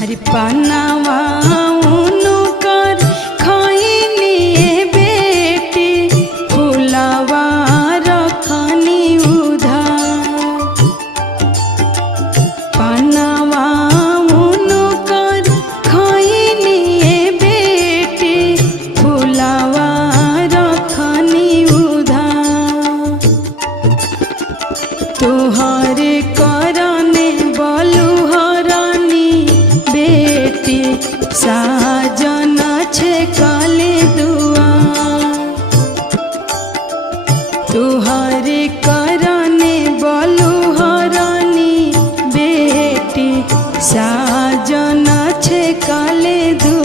हरि पनावा उनकर खैनी बेटी फुलावा रखनी उधार। पनावा उनकर खैनी बेटी फुलावा रखनी उधार। तोहरे करने बलुहरानी बेटी साजन छे काले दुआर। तोहरे करने बलुहरानी बेटी साजन छे काले दुआर।